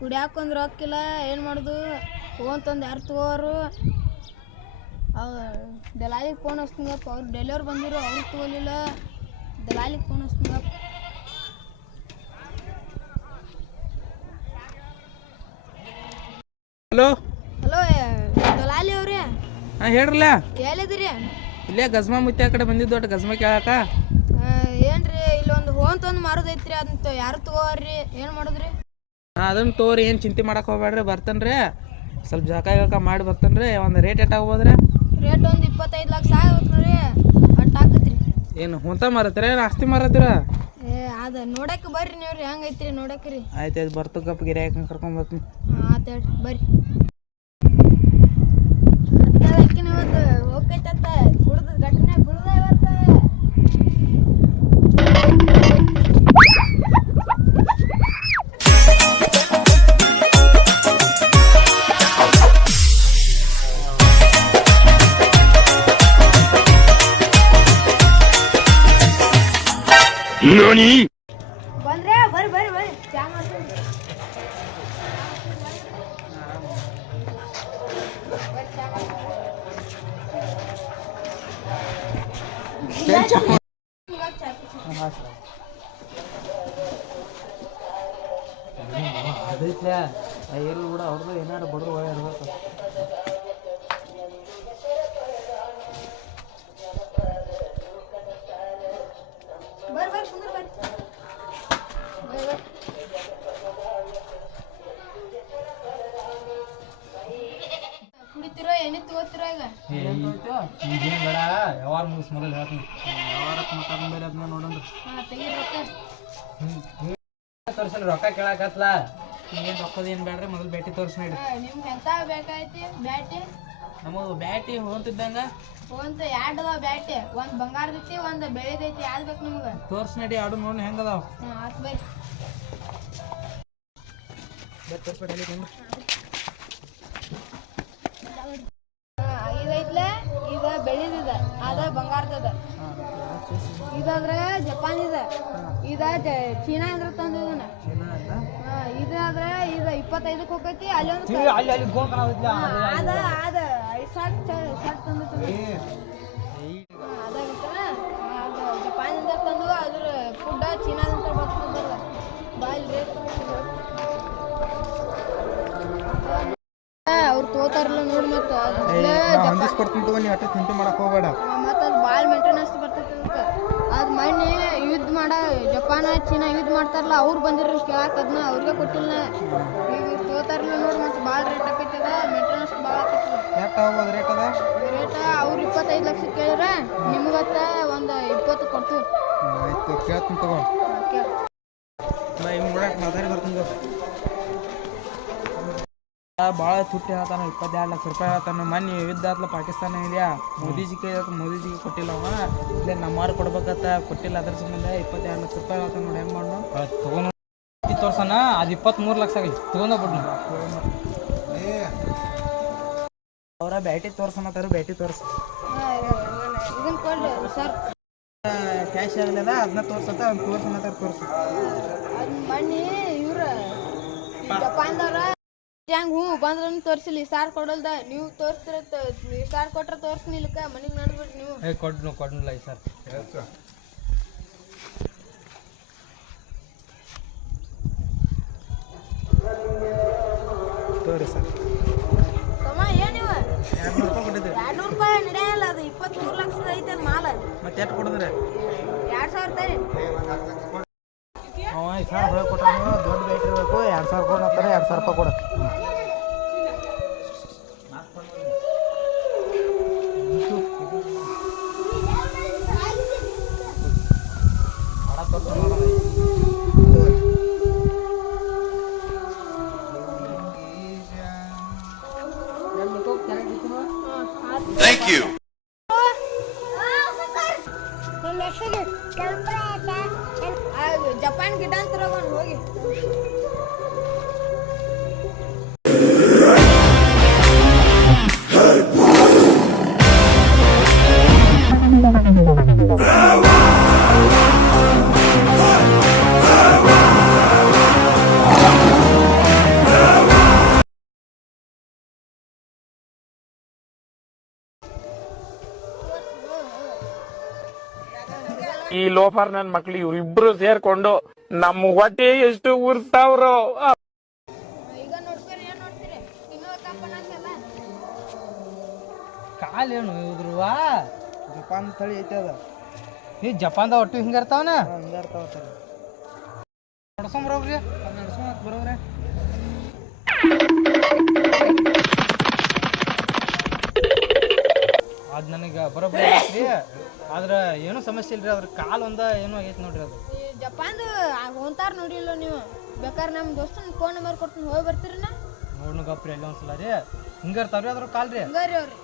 ಕುಡಿಯಾಕೊಂದು ರೊಕ್ಕಿಲ್ಲ ಏನು ಮಾಡೋದು ಫೋನ್ ತಂದು ಯಾರು ತಗೋರು ದಲಾಲಿಗೆ ಫೋನ್ ಹಚ್ತೀನಪ್ಪ ಅವ್ರು ಡೆಲಿವರಿ ಬಂದಿರು ಅವ್ರು ತಗೋಲಿಲ್ಲ ದಲಾಲಿಗೆ ಫೋನ್ ಹಚ್ತೀನಪ್ಪ. ಹಲೋ ಹಲೋ ದಲಾಲಿ ಅವ್ರಿ ಹಾಂ ಹೇಳ್ರಲ್ಲ ಎಲ್ಲಿದ್ದೀರಿ? ಇಲ್ಲೇ ಗಜ್ಮಾ ಮುತ್ತಿ ಆ ಕಡೆ ಬಂದಿದ್ದು ಒಟ್ಟು ಗಜ್ಮಾ ಕೇಳಾಕ. ಏನ್ರಿ ಇಲ್ಲೊಂದು ಫೋನ್ ತಂದು ಮಾರೋದೈತ್ರಿ ಅದನ್ನ ಯಾರು ತಗೋರಿ ಏನು ಮಾಡೋದ್ರಿ? ಹಾಂ ಅದನ್ನು ತೋರಿ ಏನು ಚಿಂತೆ ಮಾಡಕ್ಕೆ ಹೋಗ್ಬೇಡ್ರಿ ಬರ್ತಾನೆ ರೀ ಸ್ವಲ್ಪ ಜಳಕ ಮಾಡಿ ಬರ್ತಾನೆ ರೀ. ಒಂದು ರೇಟ್ ಎಷ್ಟಾಗ್ಬೋದ್ರಿ? ರೇಟ್ ಒಂದು 25 ಲಕ್ಷ ಆಗುತ್ತೆ ರೀ ಅಟ್ಟು ಹಾಕತ್ರಿ. ಏನು ಹೊಂತ ಮಾರತ್ತೀರ ಏನು ಆಸ್ತಿ ಮಾರತ್ತೀರ? ಅದು ನೋಡಕ್ಕೆ ಬರ್ರಿ ನೀವು ರೀ ಹೆಂಗೈತ್ರಿ ನೋಡಕ್ಕೆ ರೀ. ಆಯ್ತು ಆಯ್ತು ಬರ್ತು ಗಪ್ಪ ಗಿರಿ ಹಾಕಿ ಕರ್ಕೊಂಬರ್ತೀನಿ. ಆಯ್ತು ಹೇಳ್ರಿ ಬರ್ರಿ. ಇವತ್ತು ಹೋಗ್ತೈತ ಕುಡ್ದು ಘಟನೆ ಬಿಡ್ದ ಇವತ್ತು. ಬಂದ್ರೆ ಬರ್ರಿ ಬರ್ರಿ ಬರ್ರಿ ಚಾ ಮಾಡ್ತೀನಿ. ಎಲ್ಲಿ ಕೂಡ ಅವ್ರದ್ದು ಏನಾರು ಬಡವ್ರು ಒಳ್ಳೆ ಇರ್ಬೇಕು. ಕುಡಿತಿರೋ ಎಣ್ಣೆ ತಗೋತಿರೋ ಈಗ? ಈಗೇನು ಬೇಡ ಯಾವಾಗ ಮುಗಿಸ್ ಮೊದಲು ಹೇಳ್ತೀನಿ. ಯಾವಾಗ ಮಾತಾಡ್ದ ಬೇರೆ ಅದನ್ನ ನೋಡಂದ್ರೆ ತೆಗಿ ರೊಕ್ಕ ತೋರಿಸಲ್ಲ ರೊಕ್ಕ ಕೇಳಾಕತ್ಲ. ಏನು ರೊಕ್ಕದ ಏನು ಬೇಡ್ರಿ ಮೊದಲು ಬ್ಯಾಟಿ ತೋರಿಸಿ ನೋಡಿ. ನಿಮ್ಗೆ ಎಂತ ಬೇಕಾಯ್ತಿ ಬ್ಯಾಟಿ? ನಮಗೆ ಬ್ಯಾಟಿ ಹೋಗ್ತಿದ್ದಂಗ ಒಂದು ಎರಡು ಅದಾವ ಬ್ಯಾಟಿ, ಒಂದು ಬಂಗಾರದೈತಿ ಒಂದು ಬೆಳೆದೈತಿ. ಯಾವ್ದು ಬೇಕು ನಿಮ್ಗೆ? ತೋರಿಸಿ ನಡಿ ಆಡು ನೋಡಿ ಹೆಂಗದಾವ. ಆಯ್ತು ಬರ್ರಿ ತೋರಿಸ್ಬೇಡಿ ಇದೈತ್ಲೆ ಈಗ ಬೆಳೆದಿದೆ ಅದ ಬಂಗಾರದದ. ಇದಾದ್ರೆ ಜಪಾನ್ ಇದೆ, ಇದ ಚೀನಾ ಅಂದ್ರೆ ತಂದು ಇದನ್ನ. ಇದಾದ್ರೆ ಇದು 25ಕ್ಕೆ ಹೋಗೈತಿ. ಅಲ್ಲಿ ಒಂದು ಅದ ಅದ 5 ಸಾವಿರ ಶರ್ಟ್ ತಂದು ಅದಾಗಿತ್ತಲ್ಲ ಅದು ಜಪಾನಿಂದ ತಂದು ಅದ್ರ ಫುಡ್ ಚೀನಾದಂತ ಬರ್ತದ ಬಾಯಿ ರೇಟ್ ಅವ್ರು ತೋತಾರಲ್ಲ ನೋಡಿ. ಮತ್ತೆ ಚಿಂತೆ ಮಾಡಕ್ ಹೋಗ್ಬೇಡ. ಮತ್ತೆ ಅದು ಭಾಳ ಮೇಂಟೆನೆನ್ಸ್ ಬರ್ತೈತೆ ಅದಕ್ಕೆ. ಅದು ಮೊನ್ನೆ ಯುದ್ಧ ಮಾಡ ಜಪಾನ ಚೀನಾ ಯುದ್ಧ ಮಾಡ್ತಾರಲ್ಲ ಅವ್ರು ಬಂದಿರೋ ಕೇಳಕ್ಕೆ ಅದನ್ನ ಅವ್ರಿಗೆ ಕೊಟ್ಟಿಲ್ಲ. ಈಗ ತೋತಾರಲ್ಲ ನೋಡಿ ಮತ್ತೆ ಭಾಳ ರೇಟ್ ಆಕೈತದ, ಮೇಂಟೆನೆನ್ಸ್ ಭಾಳ ಆಕೈತದ. ಎಷ್ಟು ಆಗ್ಬೋದು ರೇಟ್ ಅದ? ರೇಟ್ ಅವ್ರು 25 ಲಕ್ಷ ಕೇಳಿದ್ರೆ ನಿಮ್ಗತ್ತ ಒಂದು 20 ಕೊಡ್ತೀವಿ. ಆಯ್ತು ಕೇಳ್ತೀನಿ ತಗೋ. ನೋಡಕ್ಕೆ ಮಾತಾಡಿ ಬರ್ತೀನಿ. ಭಾಳ ತುಟ್ಟಿ ಹೇಳ್ತಾನೆ 22 ಲಕ್ಷ ರೂಪಾಯಿ ಹೇಳ್ತಾನೆ. ಮೊನ್ನೆ ಯುದ್ಧ ಆತ್ಲ ಪಾಕಿಸ್ತಾನ ಇದೆಯಾ ಮೋದಿಜಿಗೆ ಮೋದಿಜಿಗೆ ಕೊಟ್ಟಿಲ್ಲ ಅವ. ಇಲ್ಲೇ ನಮ್ಮಾರು ಕೊಡ್ಬೇಕತ್ತ ಕೊಟ್ಟಿಲ್ಲ. ಅದ್ರ ಸಂಬಂಧ 22 ಲಕ್ಷ ರೂಪಾಯಿ ಹೇಳ್ತಾನೆ. ನೋಡಿ ಹೆಂಗೆ ಮಾಡೋಣ ತೊಗೊಂಡು ತೋರ್ಸಣ. ಅದು 23 ಲಕ್ಷ ಆಗೈತಿ ತೊಗೊಂಡೋಗ್ಬಿಡ್ನು. ಅವರ ಬ್ಯಾಟಿ ತೋರ್ಸಣತ್ತಾರ ಬ್ಯಾಟಿ ತೋರ್ಸ ಇದನ್ನ ಕೊಡ್ರಿ ಸರ್. ಕ್ಯಾಶ್ ಆಗಲಿಲ್ಲ ಅದನ್ನ ತೋರ್ಸತ್ತ ಅವ್ನು ತೋರ್ಸಣತ್ತಾರ ತೋರ್ಸು. ಅದು ಮೊನ್ನೆ ಇವ್ರು ಜಪಾನ್ದವ್ರ ಹೆಂಗೆ ಹ್ಞೂ ಬಂದ್ರೂ ತೋರಿಸಿಲ್ಲ. ಈ ಸಾರ್ ಕೊಡಲ್ದ ನೀವು ತೋರಿಸ್ತಿರ. ಈ ಸಾರ್ ಕೊಟ್ರೆ ತೋರಿಸ್ನಿ ಇಲ್ಲಕ್ಕ ಮನೆಗೆ ನಡ್ಬಿಡ್ರಿ ನೀವು. ಕೊಡ್ನಿಲ್ಲ ಈ ಸರ್ ತೋರಿ ಸರ್. ತಮ್ಮ ಏನಿವ 200 ರೂಪಾಯಿ ಕೊಟ್ಟಿದ್ದೆ. 200 ರೂಪಾಯಿ ನಡೆಯಲ್ಲ. ಅದು 23 ಲಕ್ಷದ ಐತೆ ಅದು ಮಾಲ. ಮತ್ತೆ ಎಷ್ಟು ಕೊಡಿದ್ರೆ? 2000 ರೂಪಾಯಿ. ಅವ 2000 ರೂಪಾಯಿ ಕೊಟ್ಟ. ದೊಡ್ಡ ಬ್ಯಾಟ್ರಿ ಇರಬೇಕು. 2000 ಕೊಡ್ತಾರೆ. 2000 ರೂಪಾಯಿ ಕೊಡ. Thank you. ಜಪಾನ್ ಗಿಡ ಅಂತ ಹೋಗಿ ಈ ಲೋಫರ್ ನನ್ ಮಕ್ಳು ಇವ್ರಿಬ್ರು ಸೇರ್ಕೊಂಡು ನಮ್ಮ ಹೊಟ್ಟೆ ಎಷ್ಟು ಉರ್ತಾವ್ರೋ. ಈಗ ನೋಡ್ತೀರಿ ಏನ್ ನೋಡ್ತೀರಿ? ಇನ್ನೂ ಕಂಪನ ಅಂತಲ್ಲ. ಕಾಲೇನು ಇದ್ರುವ ಜಪಾನ್ ತಳಿ ಐತೆ ಅದ. ಈ ಜಪಾನ್ದ ಒಟ್ಟು ಹಿಂಗ ಇರ್ತಾವನ ಹಿಂಗಾರ್ತಾವ ತಳಿ ನಡ್ಸೊಂಬ್ರವ್ರಿ ನಡ್ಸೋಕ್ ಬರೋವ್ರೆ. ಅದ್ ನನಗೆ ಬರೋಬ್ಬರಿ ಐತ್ರಿ. ಆದ್ರ ಏನೂ ಸಮಸ್ಯೆ ಇಲ್ರಿ. ಅದ್ರ ಕಾಲ್ ಒಂದ ಏನೋ ಆಗೈತಿ ನೋಡ್ರಿ. ಅದು ಈ ಜಪಾನ್ದು ಹೊಂತಾರ ನೋಡಿಲ್ಲ ನೀವು. ಬೇಕಾದ್ರೆ ನಮ್ಮ ದೋಸ್ತನ ಫೋನ್ ನಂಬರ್ ಕೊಡ್ತೀನಿ, ಹೋಗಿ ಬರ್ತೀರಿ ನಾ. ನೋಡ್ನು ಗಪ್ರಿ ಎಲ್ಲ ಒಂದ್ಸಲ ರೀ. ಹಿಂಗ ಇರ್ತಾವ್ರಿ ಅದ್ರ ಕಾಲ್ ರೀ. ಹಂಗಾರಿ ಅವ್ರಿ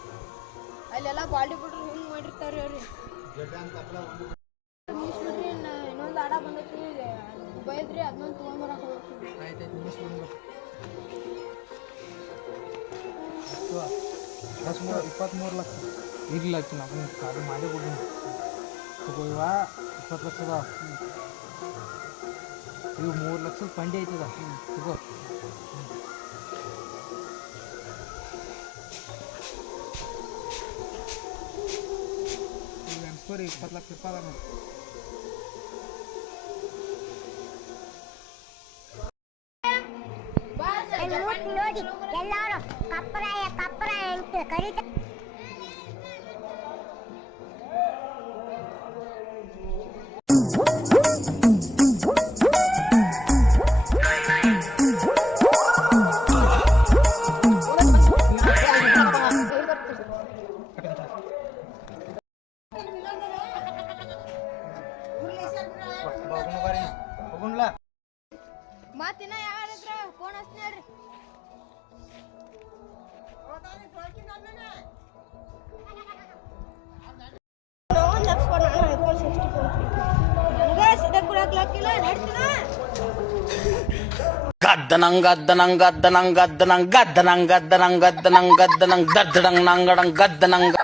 ಅಲ್ಲೆಲ್ಲ ಬಾಡಿ ಬಿಡ್ರಿ ಹಿಂಗೆ ಮಾಡಿರ್ತಾವ್ರಿ ಅವ್ರಿ. ಮುಗಿಸ್ಬಿಡ್ರಿ. ಇನ್ನೊಂದು ಆಡ ಬಂದೈತಿ ಬೈದ್ರಿ, ಅದನ್ನೊಂದು ತೊಗೊಂಬರಕ್ಕೆ ಹೋಗ್ತೀವಿ. ಆಯ್ತಾಯ್ತು, ಮುಗಿಸ್ಬಿಡ್ಬೇಕು. 23 ಲಕ್ಷ ಇರ್ಲಿಲ್ಲ ಆಕಿ ನಾವು ಕಾಲು ಮಾಡಿ ಕೊಡ್ರಿ. ತಗೋ ಇವ 20 ಲಕ್ಷ ಅದಾವ. ಇವು 3 ಲಕ್ಷದ ಪಂಡಿ ಐತದ. ತಗೋ ಈಗ ಅನ್ಸ್ಕೋರಿ 20 ಲಕ್ಷ ರೂಪಾಯಿ ಅದ ನೋಡಿ. ನೋಡಿ ಎಲ್ಲರೂ ಕಪ್ಪರಾಯ ಅಂತ ಕರೀತಾರೆ. ಹೋಗುಣ್ಲಾ. ಮಾತಿನ ಯಾರಿದ್ರ ಫೋನ್ ಹಚ್ತೀನಿ ಹೇಳ್ರಿ. ನನಗೆ ಸಿದ್ಧ ಕೊಡಕ್ಲಾಕಿಲ್ಲ, ನಡ್ತೀನ. ಗದ್ದನಂಗ್ ಗದ್ದನಂಗ್ ಗದ್ದನಂಗ್ ಗದ್ದನಂಗ್ ಗದ್ದನಂಗ್ ಗದ್ದನಂಗ್ ಗದ್ದನಂಗ್ ಗದ್ದನಂಗ್ ದದ್ದಡಂಗ್ ನಂಗಡಂಗ್ ಗದ್ದನಂಗ್